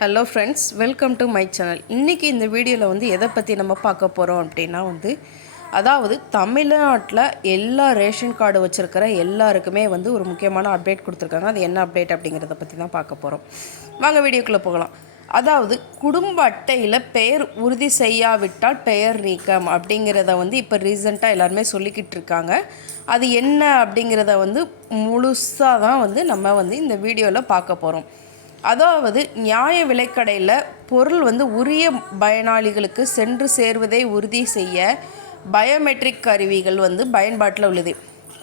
Hello friends, welcome to my channel. இன்றைக்கி இந்த வீடியோவில் வந்து எதை பற்றி நம்ம பார்க்க போகிறோம் அப்படின்னா அதாவது தமிழ்நாட்டில் எல்லா ரேஷன் கார்டு வச்சுருக்கிற எல்லாருக்குமே ஒரு முக்கியமான அப்டேட் கொடுத்துருக்காங்க. அது என்ன அப்டேட் அப்படிங்கிறத பற்றி தான் பார்க்க போகிறோம். வாங்க வீடியோக்குள்ளே போகலாம். அதாவது குடும்ப அட்டையில் பெயர் உறுதி செய்யாவிட்டால் பெயர் நீக்கம் அப்படிங்கிறத இப்போ ரீசெண்டாக எல்லாருமே சொல்லிக்கிட்டு இருக்காங்க. அது என்ன அப்படிங்கிறத முழுசாக தான் நம்ம இந்த வீடியோவில் பார்க்க போகிறோம். அதாவது நியாய விலைக்கடையில் பொருள் உரிய பயனாளிகளுக்கு சென்று சேர்வதை உறுதி செய்ய பயோமெட்ரிக் கருவிகள் பயன்பாட்டில் உள்ளது.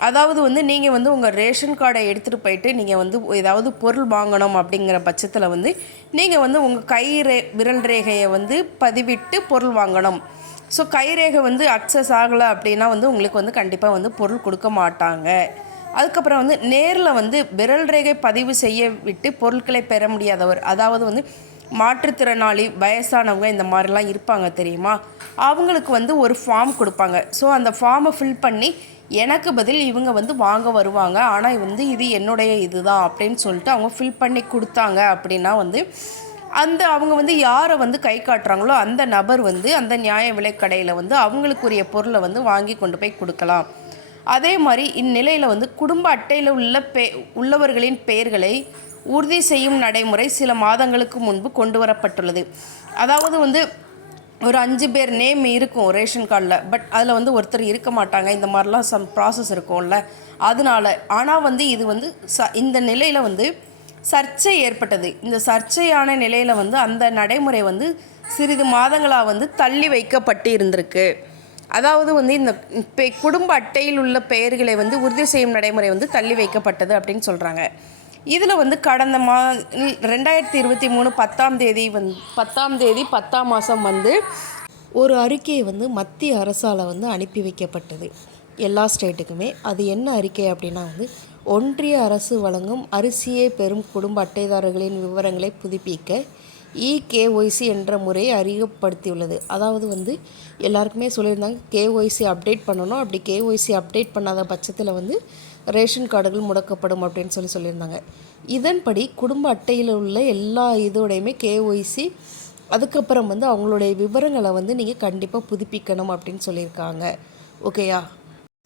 அதாவது நீங்கள் உங்கள் ரேஷன் கார்டை எடுத்துகிட்டு போயிட்டு நீங்கள் ஏதாவது பொருள் வாங்கணும் அப்படிங்கிற பட்சத்தில் நீங்கள் உங்கள் விரல் ரேகையை பதிவிட்டு பொருள் வாங்கணும். ஸோ கைரேகை அக்சஸ் ஆகலை அப்படின்னா உங்களுக்கு கண்டிப்பாக பொருள் கொடுக்க மாட்டாங்க. அதுக்கப்புறம் நேரில் விரல் ரேகை பதிவு செய்ய விட்டு பொருட்களை பெற முடியாதவர், அதாவது மாற்றுத்திறனாளி, வயசானவங்க இந்த மாதிரிலாம் இருப்பாங்க தெரியுமா, அவங்களுக்கு ஒரு ஃபார்ம் கொடுப்பாங்க. ஸோ அந்த ஃபார்மை ஃபில் பண்ணி எனக்கு பதில் இவங்க வாங்க வருவாங்க, ஆனால் இது என்னுடைய இதுதான் அப்படின்னு சொல்லிட்டு அவங்க ஃபில் பண்ணி கொடுத்தாங்க அப்படின்னா அவங்க யாரை கை காட்டுறாங்களோ அந்த நபர் அந்த நியாய விலைக்கடையில் அவங்களுக்குரிய பொருளை வாங்கி கொண்டு போய் கொடுக்கலாம். அதே மாதிரி இந்நிலையில் குடும்ப அட்டையில் உள்ளவர்களின் பெயர்களை உறுதி செய்யும் நடைமுறை சில மாதங்களுக்கு முன்பு கொண்டு வரப்பட்டுள்ளது. அதாவது ஒரு 5 பேர் நேம் இருக்கும் ரேஷன் கார்டில், பட் அதில் ஒருத்தர் இருக்க மாட்டாங்க. இந்த மாதிரிலாம் சம் ப்ராசஸ் இருக்கும்ல, அதனால். ஆனால் இது இந்த நிலையில் சர்ச்சை ஏற்பட்டது. இந்த சர்ச்சையான நிலையில் அந்த நடைமுறை சிறிது மாதங்களாக தள்ளி வைக்கப்பட்டு இருந்திருக்கு. அதாவது இந்த குடும்ப அட்டையில் உள்ள பெயர்களை உறுதி செய்யும் நடைமுறை தள்ளி வைக்கப்பட்டது அப்படின்னு சொல்கிறாங்க. இதில் கடந்த 2023 10ஆம் தேதி 10ஆம் மாதம் ஒரு அறிக்கையை மத்திய அரசால் அனுப்பி வைக்கப்பட்டது எல்லா ஸ்டேட்டுக்குமே. அது என்ன அறிக்கை அப்படின்னா ஒன்றிய அரசு வழங்கும் அரிசியை பெறும் குடும்ப அட்டைதாரர்களின் விவரங்களை புதுப்பிக்க இகேஒய்சி என்ற முறையை அறிமுகப்படுத்தியுள்ளது. அதாவது எல்லாருக்குமே சொல்லியிருந்தாங்க கேஒய்சி அப்டேட் பண்ணணும். அப்படி கேஒய்சி அப்டேட் பண்ணாத பட்சத்தில் ரேஷன் கார்டுகள் முடக்கப்படும் அப்படின்னு சொல்லியிருந்தாங்க. இதன்படி குடும்ப அட்டையில் உள்ள எல்லா இதோடையுமே கேஒய்சி, அதுக்கப்புறம் அவங்களுடைய விவரங்களை நீங்கள் கண்டிப்பாக புதுப்பிக்கணும் அப்படின்னு சொல்லியிருக்காங்க. ஓகேயா?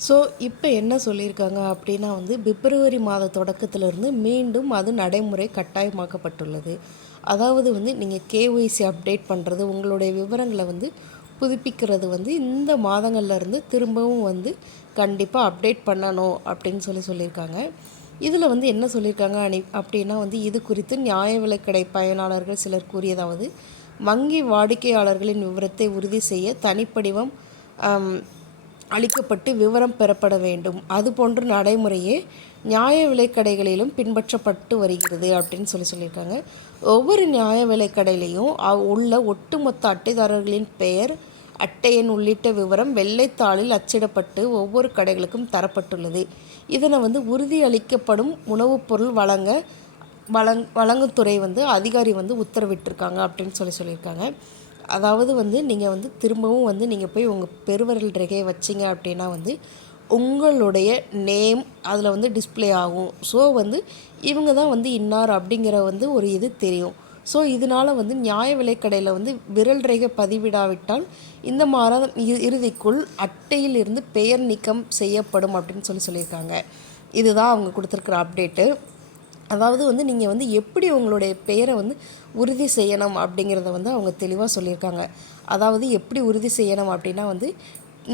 ஸோ இப்போ என்ன சொல்லியிருக்காங்க அப்படின்னா பிப்ரவரி மாத தொடக்கத்திலிருந்து மீண்டும் அது நடைமுறை கட்டாயமாக்கப்பட்டுள்ளது. அதாவது நீங்கள் கேஒய்சி அப்டேட் பண்ணுறது, உங்களுடைய விவரங்களை புதுப்பிக்கிறது இந்த மாதங்கள்லேருந்து திரும்பவும் கண்டிப்பாக அப்டேட் பண்ணணும் அப்படின்னு சொல்லியிருக்காங்க. இதில் என்ன சொல்லியிருக்காங்க அப்படின்னா இது குறித்து நியாய விலைக்கடை பயனாளர்கள் சிலர் கூறியதாவது, வங்கி வாடிக்கையாளர்களின் விவரத்தை உறுதி செய்ய தனிப்படிவம் அளிக்கப்பட்டு விவரம் பெறப்பட வேண்டும். அது போன்ற நடைமுறையே நியாய விலைக்கடைகளிலும் பின்பற்றப்பட்டு வருகிறது அப்படின்னு சொல்லியிருக்காங்க. ஒவ்வொரு நியாய விலைக்கடையிலையும் உள்ள ஒட்டுமொத்த அட்டைதாரர்களின் பெயர், அட்டை எண் உள்ளிட்ட விவரம் வெள்ளைத்தாளில் அச்சிடப்பட்டு ஒவ்வொரு கடைகளுக்கும் தரப்பட்டுள்ளது. இதனை உறுதி அளிக்கப்படும் உணவுப் பொருள் வழங்குத்துறை அதிகாரி உத்தரவிட்டிருக்காங்க அப்படின்னு சொல்லியிருக்காங்க. அதாவது நீங்கள் திரும்பவும் நீங்கள் போய் உங்கள் பெருவிரல் ரேகையை வச்சிங்க அப்படின்னா உங்களுடைய நேம் அதில் டிஸ்பிளே ஆகும். ஸோ இவங்க தான் இன்னார் அப்படிங்கிற ஒரு இது தெரியும். ஸோ இதனால் நியாய விலைக்கடையில் விரல் ரேகை பதிவிடாவிட்டால் இந்த மாதம் இறுதிக்குள் அட்டையில் இருந்து பெயர் நீக்கம் செய்யப்படும் அப்படின்னு சொல்லியிருக்காங்க. இதுதான் அவங்க கொடுத்துருக்குற அப்டேட்டு. அதாவது நீங்கள் எப்படி உங்களுடைய பெயரை உறுதி செய்யணும் அப்படிங்கிறத அவங்க தெளிவாக சொல்லியிருக்காங்க. அதாவது எப்படி உறுதி செய்யணும் அப்படின்னா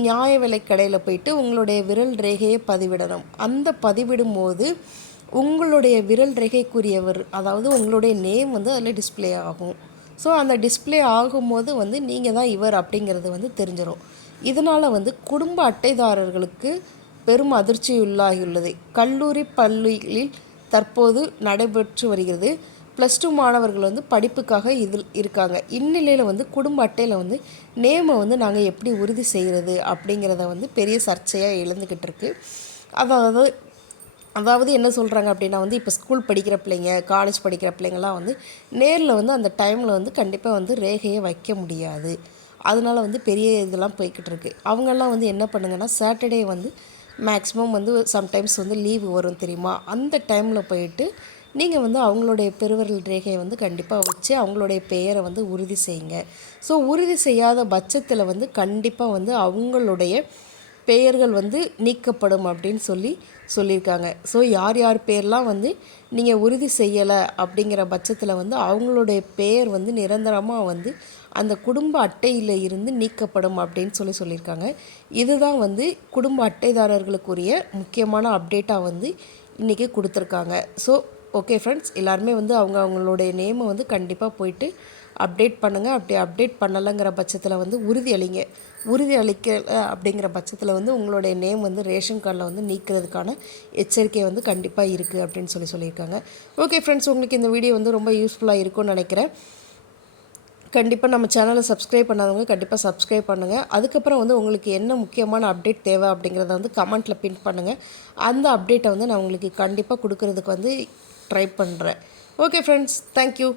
நியாய விலைக்கடையில் போயிட்டு உங்களுடைய விரல் ரேகையை பதிவிடணும். அந்த பதிவிடும் போது உங்களுடைய விரல் ரேகைக்குரியவர், அதாவது உங்களுடைய நேம் அதில் டிஸ்பிளே ஆகும். ஸோ அந்த டிஸ்பிளே ஆகும்போது நீங்கள் தான் இவர் அப்படிங்கிறது தெரிஞ்சிடும். இதனால் குடும்ப அட்டைதாரர்களுக்கு பெரும் அதிர்ச்சியுள்ளாகியுள்ளது. கல்லூரி பள்ளிகளில் தற்போது நடைபெற்று வருகிறது. +2 மாணவர்கள் படிப்புக்காக இதில் இருக்காங்க. இந்நிலையில் குடும்ப அட்டையில் நேமை நாங்கள் எப்படி உறுதி செய்கிறது அப்படிங்கிறத பெரிய சர்ச்சையாக எழுந்துக்கிட்டு இருக்கு. அதாவது என்ன சொல்கிறாங்க அப்படின்னா இப்போ ஸ்கூல் படிக்கிற பிள்ளைங்க, காலேஜ் படிக்கிற பிள்ளைங்கள்லாம் நேரில் அந்த டைமில் கண்டிப்பாக ரேகையை வைக்க முடியாது. அதனால் பெரிய இதெல்லாம் போய்கிட்டு இருக்கு. அவங்கெல்லாம் என்ன பண்ணுங்கன்னா சாட்டர்டே மேக்ஸிமம் சம்டைம்ஸ் லீவு வரும் தெரியுமா, அந்த டைமில் போயிட்டு நீங்கள் வந்து அவங்களுடைய பெருவிரல் ரேகையை வந்து கண்டிப்பாக வச்சு அவங்களுடைய பெயரை வந்து உறுதி செய்யுங்க. ஸோ உறுதி செய்யாத பட்சத்தில் வந்து கண்டிப்பாக வந்து அவங்களுடைய பெயர்கள் வந்து நீக்கப்படும் அப்படின்னு சொல்லியிருக்காங்க. ஸோ யார் யார் பேர்லாம் வந்து நீங்கள் உறுதி செய்யலை அப்படிங்கிற பட்சத்தில் வந்து அவங்களுடைய பெயர் வந்து நிரந்தரமாக வந்து அந்த குடும்ப அட்டையில் இருந்து நீக்கப்படும் அப்படின்னு சொல்லியிருக்காங்க. இதுதான் வந்து குடும்ப அட்டைதாரர்களுக்குரிய முக்கியமான அப்டேட்டாக வந்து இன்றைக்கி கொடுத்துருக்காங்க. ஸோ ஓகே ஃப்ரெண்ட்ஸ், எல்லாருமே வந்து அவங்களுடைய நேமை வந்து கண்டிப்பாக போயிட்டு அப்டேட் பண்ணுங்கள். அப்படி அப்டேட் பண்ணலைங்கிற பட்சத்தில் வந்து உறுதி அளிக்கலை அப்படிங்கிற பட்சத்தில் வந்து உங்களுடைய நேம் வந்து ரேஷன் கார்டில் வந்து நீக்கிறதுக்கான எச்சரிக்கை வந்து கண்டிப்பாக இருக்குது அப்படின்னு சொல்லியிருக்காங்க. ஓகே ஃப்ரெண்ட்ஸ், உங்களுக்கு இந்த வீடியோ வந்து ரொம்ப யூஸ்ஃபுல்லாக இருக்கும்னு நினைக்கிறேன். கண்டிப்பாக நம்ம சேனலை சப்ஸ்கிரைப் பண்ணாதவங்க கண்டிப்பாக சப்ஸ்கிரைப் பண்ணுங்கள். அதுக்கப்புறம் வந்து உங்களுக்கு என்ன முக்கியமான அப்டேட் தேவை அப்படிங்கிறத வந்து கமெண்ட்டில் பின் பண்ணுங்கள். அந்த அப்டேட்டை வந்து நான் உங்களுக்கு கண்டிப்பாக கொடுக்கறதுக்கு வந்து ட்ரை பண்ணுறேன். Okay friends, thank you.